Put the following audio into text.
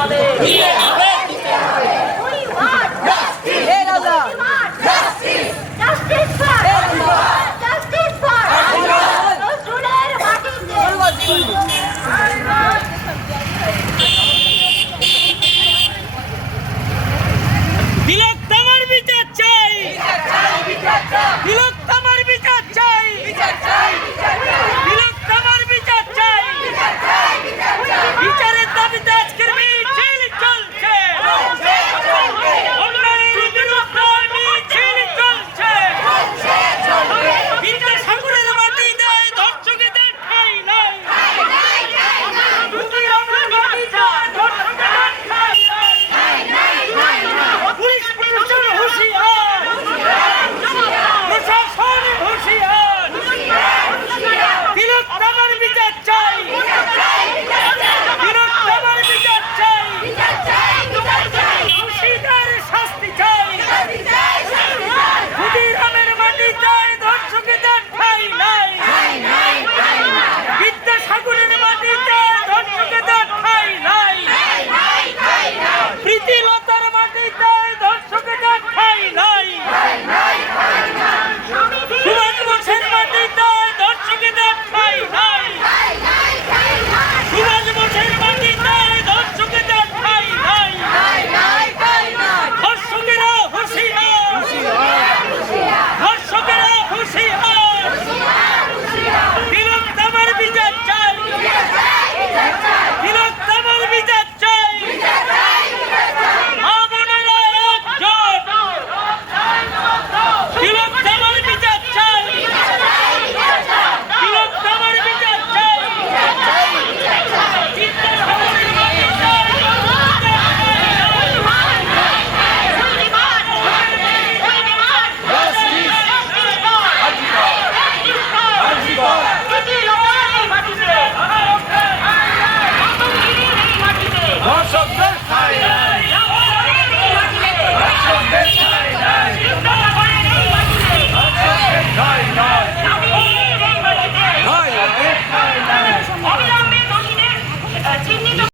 হবে Watch